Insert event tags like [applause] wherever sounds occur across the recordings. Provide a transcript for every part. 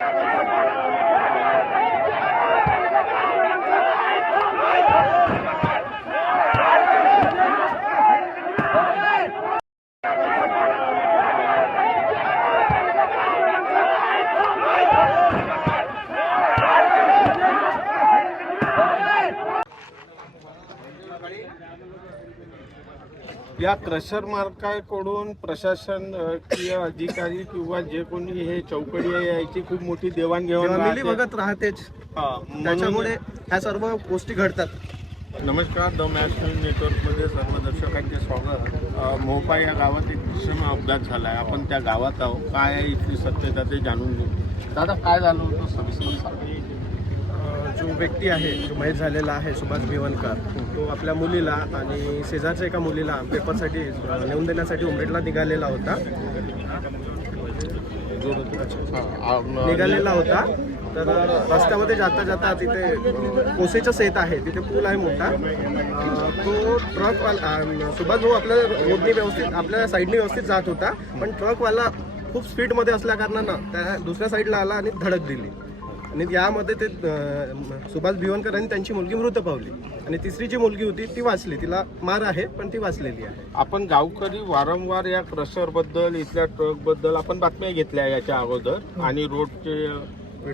Thank you. या crusher मार्काकडून किंवा अधिकारी किंवा जे कोणी हे चौकडी आहे याची खूप मोठी देवाणघेवाण. बघत राहतेच. हा, त्याच्यामुळे ह्या सर्व गोष्टी घडतात. नमस्कार द मॅच न्यूज नेटवर्कमध्ये सर्व दर्शकांचे स्वागत. मोपा या गावात एक भीषण अपघात झाला आहे आपण त्या गावात आहोत. काय आहे इथली सत्यता ते जाणून घेऊ. दादा काय झालं होतं? सविस्तर सांगा. जो व्यक्ती आहे जो मयत झालेला आहे सुभाष भिवनकर तो आपल्या मुलीला आणि शेजारच्या एका मुलीला पेपरसाठी नेऊन देण्यासाठी उमरेडला निघालेला होता. निघालेला होता. तर रस्त्यामध्ये जाता जाता तिथे कोसेचं शेत आहे तिथे पूल आहे मोठा. तो ट्रकवाला सुभाष भाऊ आपल्या रोडनी व्यवस्थित आपल्या साईडने व्यवस्थित जात होता पण ट्रकवाला खूप स्पीडमध्ये असल्या कारणानं त्या दुसऱ्या साईडला आला आणि धडक दिली. आणि यामध्ये ते सुभाष भिवनकर यांनी त्यांची मुलगी मृत पावली. आणि तिसरी जी मुलगी होती ती वाचली. तिला मार आहे पण ती वाचलेली आहे. आपण गावकरी वारंवार या क्रशरबद्दल इथल्या ट्रकबद्दल आपण बातम्या घेतल्या याच्या अगोदर. आणि रोडचे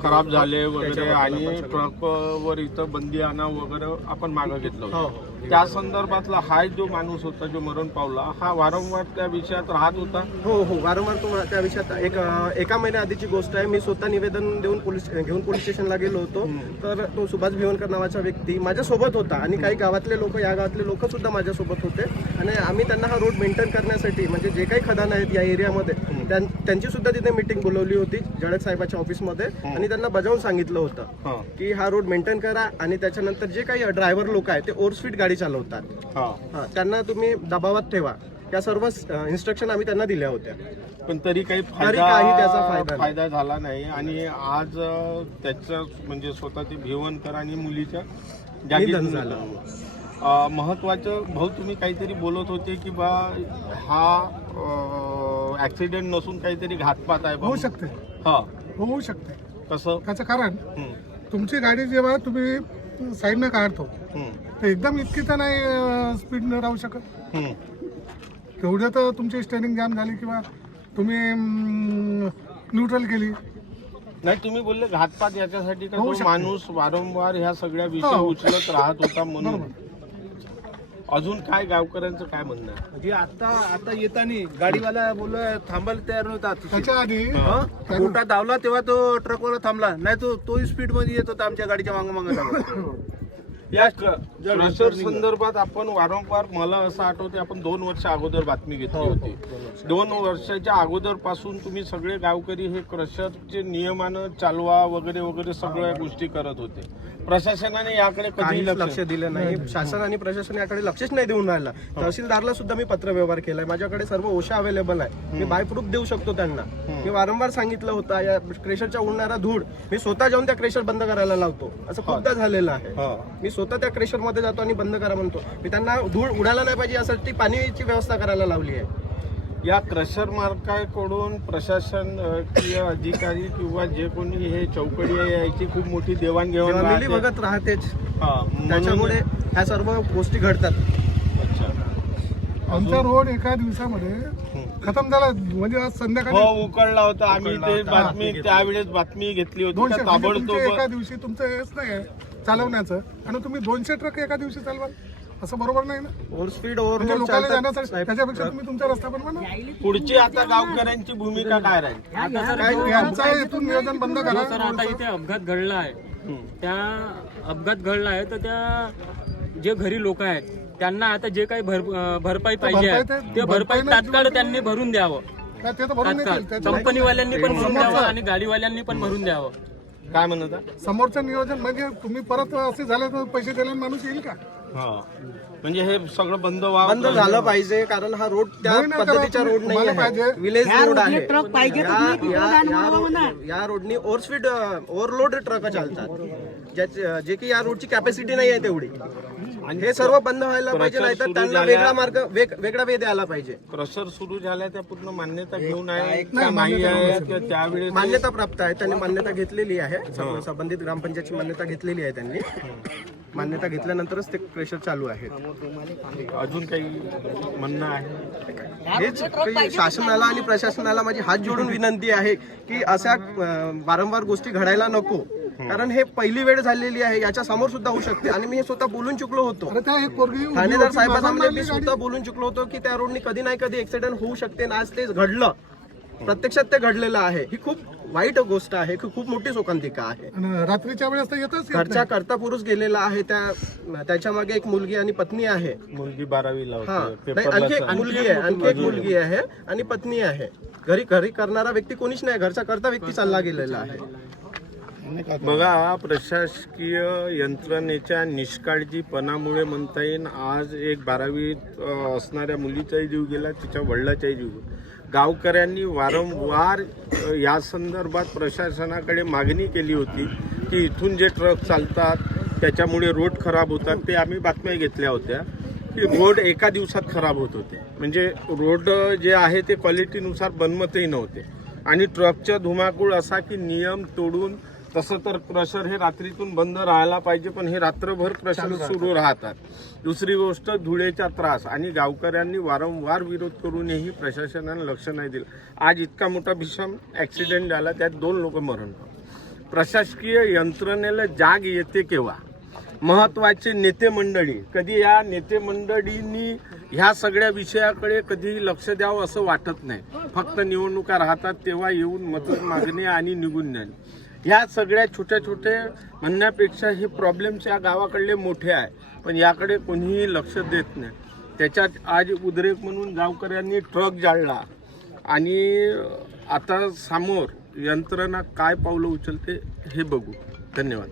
खराब झाले वगैरे आणि ट्रकवर इथं बंदी आणा वगैरे आपण मागं घेतलं हो होतं. हो त्या संदर्भातला हा जो माणूस होता जो मरण पावला हा वारंवार त्या विषयात राहत होता? हो हो. वारंवार तो त्या विषयात एक एका महिन्या आधीची गोष्ट आहे. मी स्वतः निवेदन देऊन पोलीस घेऊन पोलीस स्टेशनला गेलो होतो. तर तो सुभाष भिवनकर नावाचा व्यक्ती माझ्यासोबत होता. आणि काही गावातले लोक या गावातले लोक सुद्धा माझ्यासोबत होते. आणि आम्ही त्यांना हा रोड मेंटेन करण्यासाठी म्हणजे जे काही खदान आहेत या एरियामध्ये त्यां- त्यांची सुद्धा तिथे मिटिंग बोलवली होती जळक साहेबाच्या ऑफिसमध्ये आणि त्यांना बजावून सांगितलं होतं हा, की हा रोड मेंटेन करा आणि त्याच्यानंतर जे काही ड्रायव्हर लोक आहेत ते ओव्हर स्पीड गाडी चालवतात. हा. हा, त्यांना तुम्ही दबावात ठेवा. या सर्व इन्स्ट्रक्शन आम्ही त्यांना दिल्या होत्या. पण तरी काही तरी काही त्याचा फायदा. फायदा झाला नाही. आणि आज त्याचं म्हणजे स्वतः ते भिवनकर आणि मुलीच्या जागीच निधन झालं. महत्वाचं भाऊ तुम्ही काहीतरी बोलत होते की बा हा ऍक्सिडेंट नसून काहीतरी घातपात आहे. होऊ शकते. हा. होऊ शकते. कसं त्याचं कारण तुमची गाडी जेव्हा तुम्ही साईडनं काढतो तर एकदम इतकी तर नाही स्पीडनं राहू शकत. तेवढं तर तुमची स्टेरिंग जाम झाली किंवा तुम्ही न्यूट्रल केली नाही तुम्ही बोलले घातपात याच्यासाठी का. माणूस वारंवार ह्या सगळ्या विषय हो. उचलत राहत होता म्हणून. अजून काय गावकऱ्यांचं काय म्हणणं आहे? म्हणजे आता आता येताना गाडीवाला बोल थांबायला तयार नव्हता त्याच्या आधी हं? मोठा धावला तेव्हा तो ट्रकवाला थांबला. नाही तो तोही स्पीडमध्ये येत होता आमच्या गाडीच्या मागं मागं [laughs] या क्रशर संदर्भात आपण वारंवार मला असं आठवते आपण दोन वर्ष अगोदर बातमी घेतली होती. दोन वर्षाच्या अगोदरपासून तुम्ही सगळे गावकरी हे क्रशरचे नियमानं चालवा वगैरे वगैरे सगळ्या गोष्टी करत होते. प्रशासनाने याकडे कधी लक्ष दिलं नाही. शासन आणि प्रशासन याकडे लक्षच नाही देऊन राहिला. तहसीलदारला सुद्धा मी पत्र व्यवहार केलाय. माझ्याकडे सर्व ओशा अवेलेबल आहे. मी बाय प्रूफ देऊ शकतो त्यांना. मी वारंवार सांगितलं होतं या क्रेशरच्या उडणारा धूळ मी स्वतः जाऊन त्या क्रेशर बंद करायला लावतो. असं खूपदा झालेलं आहे. मी स्वतः त्या क्रेशरमध्ये जातो आणि बंद करा म्हणतो. मी त्यांना धूळ उडायला नाही पाहिजे यासाठी पाणीची व्यवस्था करायला लावली आहे. या क्रशर मार्काकडून प्रशासन किंवा अधिकारी किंवा जे कोणी हे चौकडी आहे याची खूप मोठी देवाणघेवाण. बघत राहतेच. त्याच्यामुळे ह्या सर्व गोष्टी घडतात. अच्छा. आमचा रोड एका दिवसामध्ये खतम झाला. म्हणजे आज संध्याकाळी हो उकळला होता. आम्ही ते. बातमी त्यावेळेस बातमी घेतली होती. दोनशे का म्हणजे तुमचे ताबडतोब एका दिवशी तुमचं हेच नाही आहे चालवण्याचं. आणि तुम्ही दोनशे ट्रक एका दिवशी चालवाल? असं बरोबर नाही ना? ओव्हर स्पीड म्हणजे ओव्हर लोकांना जाण्यासाठी त्याच्यापेक्षा तुम्ही तुमचा रस्ता बनवा ना. पुढची आता गावकऱ्यांची भूमिका काय राहील? काय यांचा इथून नियोजन बंद जो सर करा आता इथे अपघात घडला आहे. त्या अपघात घडला आहे तर त्या जे घरी लोक आहेत त्यांना आता जे काही भर भरपाई पाहिजे आहे ते- भरपाई तात्काळ त्यांनी भरून द्यावं. काय ते तर भरून तात्काळ. कंपनीवाल्यांनी पण भरून द्यावं आणि गाडीवाल्यांनी पण भरून द्यावं. काय म्हणत? समोरचं नियोजन म्हणजे तुम्ही परत असे झाले तर पैसे दिले माणूस येईल का? हा. म्हणजे हे सगळं बंद बंद झालं पाहिजे कारण हा रोड त्या नाही, नाही, पद्धतीचा त्याला रोड नाही पाहिजे. विलेज रोड आहे. या- या- या रोड- या रोडनी ओव्हर स्पीड ओव्हरलोड ट्रक चालतात. जे की या रोडची कॅपॅसिटी नाही आहे तेवढी. हे सर्व बंद व्हायला पाहिजे नाही तर त्यांना वेगळा मार्ग वेग- वेगळा वे द्यायला पाहिजे. क्रशर सुरू झाल्या त्या पूर्ण मान्यता घेऊन आहे. त्यावेळेस मान्यता प्राप्त आहे त्यांनी मान्यता घेतलेली आहे. सर्व संबंधित ग्रामपंचायतची मान्यता घेतलेली आहे त्यांनी. मान्यता घेतल्यानंतरच ते प्रेशर चालू आहे अजून काही म्हणणं आहे? हेच शासनाला आणि प्रशासनाला माझी हात जोडून विनंती आहे की अशा वारंवार गोष्टी घडायला नको. कारण हे पहिली वेळ झालेली आहे याच्या समोर सुद्धा होऊ शकते. आणि मी हे स्वतः बोलून चुकलो होतो. अरे त्या एक पोरगी उभी ठाणेदार मारून मी सुद्धा बोलून चुकलो होतो की त्या रोडनी कधी नाही कधी ऍक्सिडेंट होऊ शकते आणि आज ते घडलं. प्रत्यक्षात ते घडलेलं आहे. ही खूप वाईट गोष्ट आहे. ही खूप मोठी शोकांतिका आहे. रात्रीच्या वेळेस येतच येत घरच्या करता पुरुष गेलेला आहे. त्या त्याच्यामागे एक मुलगी आणि पत्नी आहे. मुलगी बारावीला हा. नाही, आणखी एक मुलगी आहे आणखी एक मुलगी आहे आणि पत्नी आहे. घरी घरी करणारा व्यक्ती कोणीच नाही. घरचा करता व्यक्ती चालला गेलेला आहे. बघा प्रशासकीय यंत्रणेच्या निष्काळजीपणामुळे म्हणता येईल आज एक बारावीत असणाऱ्या मुलीचाही जीव गेला तिच्या वडिलाचाही जीव गेला. गावकऱ्यांनी वारंवार या संदर्भात प्रशासनाकडे मागणी केली होती की इथून जे ट्रक चालतात त्याच्यामुळे रोड खराब होतात ते आम्ही बातम्या घेतल्या होत्या की रोड एका दिवसात खराब होत होते. म्हणजे रोड जे आहे ते क्वालिटीनुसार बनमतही नव्हते. आणि ट्रकच्या धुमाकूळ असा की नियम तोडून तसं तर क्रशर हे रात्रीतून बंद राहायला पाहिजे पण हे रात्रभर क्रशर सुरू राहतात. दुसरी गोष्ट धुळेचा त्रास. आणि गावकऱ्यांनी वारंवार विरोध करूनही प्रशासनानं लक्ष नाही दिलं. आज इतका मोठा भीषण ऍक्सिडेंट झाला त्यात दोन लोक मरण. प्रशासकीय यंत्रणेला जाग येते केव्हा? महत्त्वाचे नेते मंडळी कधी या नेते मंडळींनी ह्या सगळ्या विषयाकडे कधी लक्ष द्यावं असं वाटत नाही. फक्त निवडणुका राहतात तेव्हा येऊन मत मागणे आणि निघून जाणे. ह्या सगळ्या छोट्या छोट्या म्हणण्यापेक्षा हे प्रॉब्लेम्स या गावाकडले मोठे आहे. पण याकडे कोणीही लक्ष देत नाही. त्याच्यात आज उद्रेक म्हणून गावकऱ्यांनी ट्रक जाळला. आणि आता समोर यंत्रणा काय पावलं उचलते हे बघू. धन्यवाद.